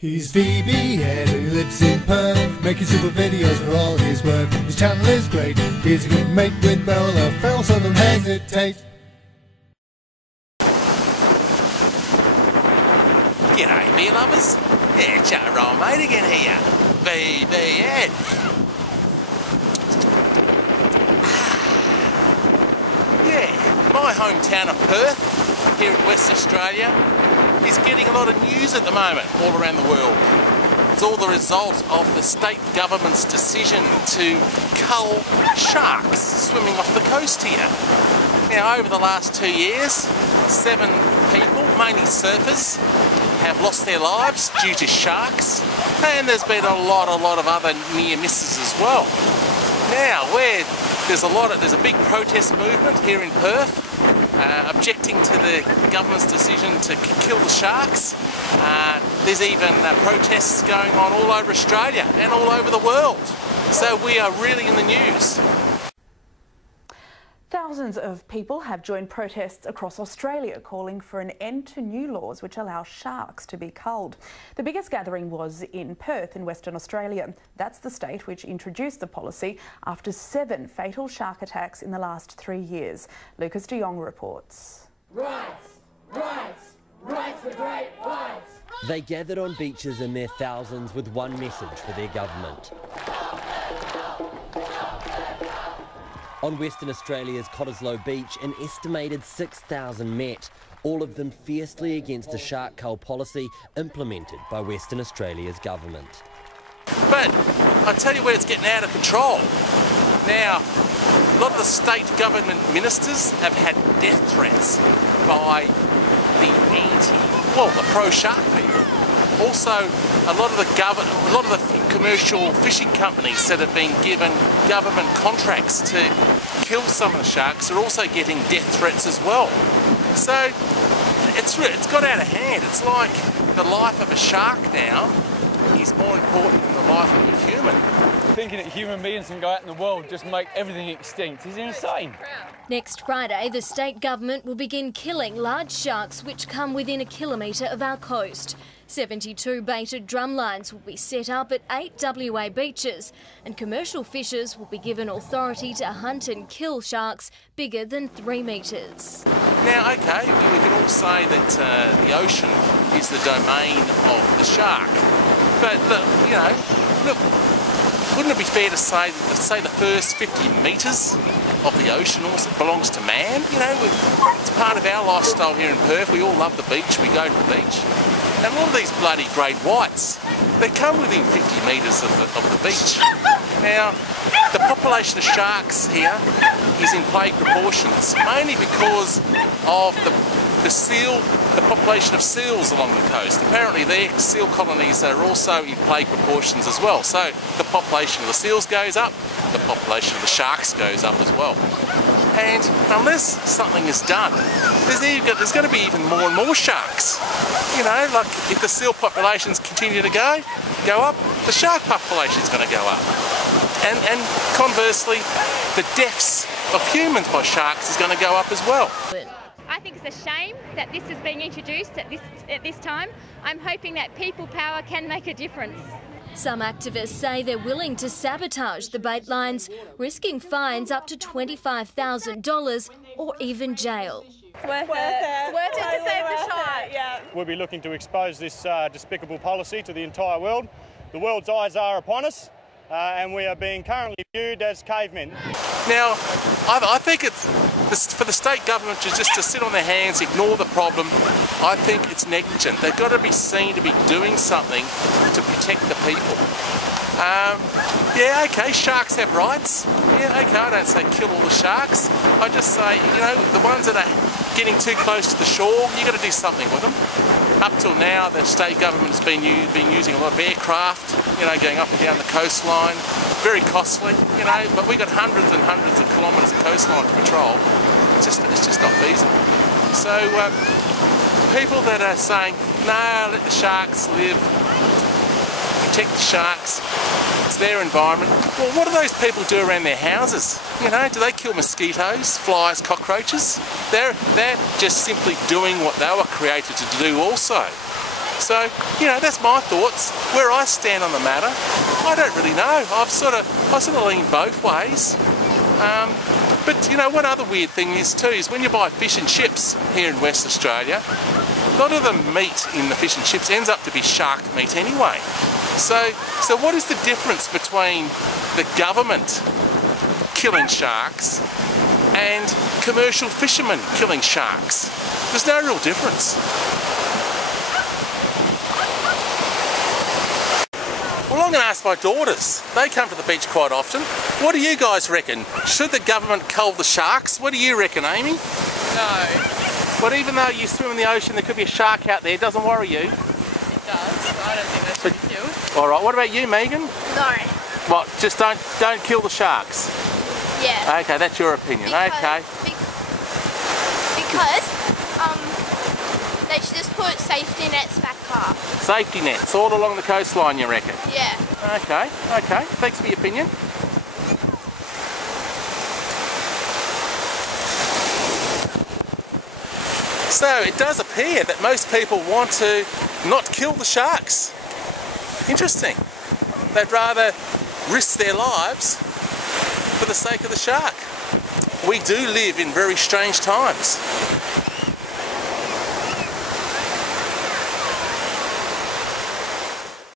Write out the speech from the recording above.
He's VB and he lives in Perth, making super videos for all his worth. His channel is great, he's a good mate with Beryl, a feral, so don't hesitate. G'day beer lovers, yeah, chat roll mate again here, VBN. Yeah, my hometown of Perth, here in West Australia, is getting a lot of news at the moment all around the world. It's all the result of the state government's decision to cull sharks swimming off the coast here. Now, over the last 2 years, 7 people, mainly surfers, have lost their lives due to sharks, and there's been a lot of other near misses as well. Now, there's a big protest movement here in Perth, objecting to the government's decision to kill the sharks. There's even protests going on all over Australia and all over the world. So we are really in the news. Thousands of people have joined protests across Australia calling for an end to new laws which allow sharks to be culled. The biggest gathering was in Perth in Western Australia. That's the state which introduced the policy after 7 fatal shark attacks in the last 3 years. Lucas de Jong reports. Rights! Rights! Rights for great whites! They gathered on beaches in their thousands with one message for their government. On Western Australia's Cottesloe Beach, an estimated 6,000 met, all of them fiercely against the shark cull policy implemented by Western Australia's government. But I tell you where it's getting out of control. Now, a lot of the state government ministers have had death threats by the pro-shark people. Also, a lot of the commercial fishing companies that have been given government contracts to kill some of the sharks are also getting death threats as well. So it's got out of hand. It's like the life of a shark now is more important than the life of a human. Thinking that human beings can go out in the world just make everything extinct is insane. Next Friday, the state government will begin killing large sharks which come within a kilometre of our coast. 72 baited drumlines will be set up at 8 WA beaches, and commercial fishers will be given authority to hunt and kill sharks bigger than 3 metres. Now, okay, we can all say that the ocean is the domain of the shark, but look, wouldn't it be fair to say that the first 50 metres of the ocean also belongs to man? You know, it's part of our lifestyle here in Perth. We all love the beach, we go to the beach. And a lot of these bloody great whites, they come within 50 metres of the beach. Now, the population of sharks here is in plague proportions, mainly because of the population of seals along the coast. Apparently their seal colonies are also in plague proportions as well. So the population of the seals goes up, the population of the sharks goes up as well. And unless something is done, there's going to be even more and more sharks. You know, like if the seal populations continue to go up, the shark population is going to go up. And conversely, the deaths of humans by sharks is going to go up as well. I think it's a shame that this is being introduced at this time. I'm hoping that people power can make a difference. Some activists say they're willing to sabotage the bait lines, risking fines up to $25,000 or even jail. It's worth it. It's worth it to save the shark. Yeah. We'll be looking to expose this despicable policy to the entire world. The world's eyes are upon us, and we are being currently viewed as cavemen. Now, I think for the state government to just sit on their hands, ignore the problem, I think it's negligent. They've got to be seen to be doing something to protect the people. Yeah, okay, sharks have rights. Yeah, okay, I don't say kill all the sharks. I just say, you know, the ones that are getting too close to the shore, you've got to do something with them. Up till now, the state government has been using a lot of aircraft, you know, going up and down the coastline. Very costly, you know, but we've got hundreds and hundreds of kilometres of coastline to patrol. It's just not feasible. So people that are saying, no, let the sharks live, protect the sharks, it's their environment. Well, what do those people do around their houses? You know, do they kill mosquitoes, flies, cockroaches? They're just simply doing what they were created to do also. So, you know, that's my thoughts. Where I stand on the matter, I don't really know. I sort of lean both ways. But you know, one other weird thing is too, is when you buy fish and chips here in West Australia, a lot of the meat in the fish and chips ends up to be shark meat anyway. So what is the difference between the government killing sharks and commercial fishermen killing sharks? There's no real difference. Well, I'm going to ask my daughters. They come to the beach quite often. What do you guys reckon? Should the government cull the sharks? What do you reckon, Amy? No. But even though you swim in the ocean, there could be a shark out there. It doesn't worry you? It does. I don't think they should be killed. All right. What about you, Megan? No. What? Just don't kill the sharks? Yeah. Okay, that's your opinion. Okay. Because they should just put safety nets back up. Safety nets all along the coastline, you reckon? Yeah. Okay. Thanks for your opinion. So it does appear that most people want to not kill the sharks. Interesting. They'd rather risk their lives for the sake of the shark. We do live in very strange times.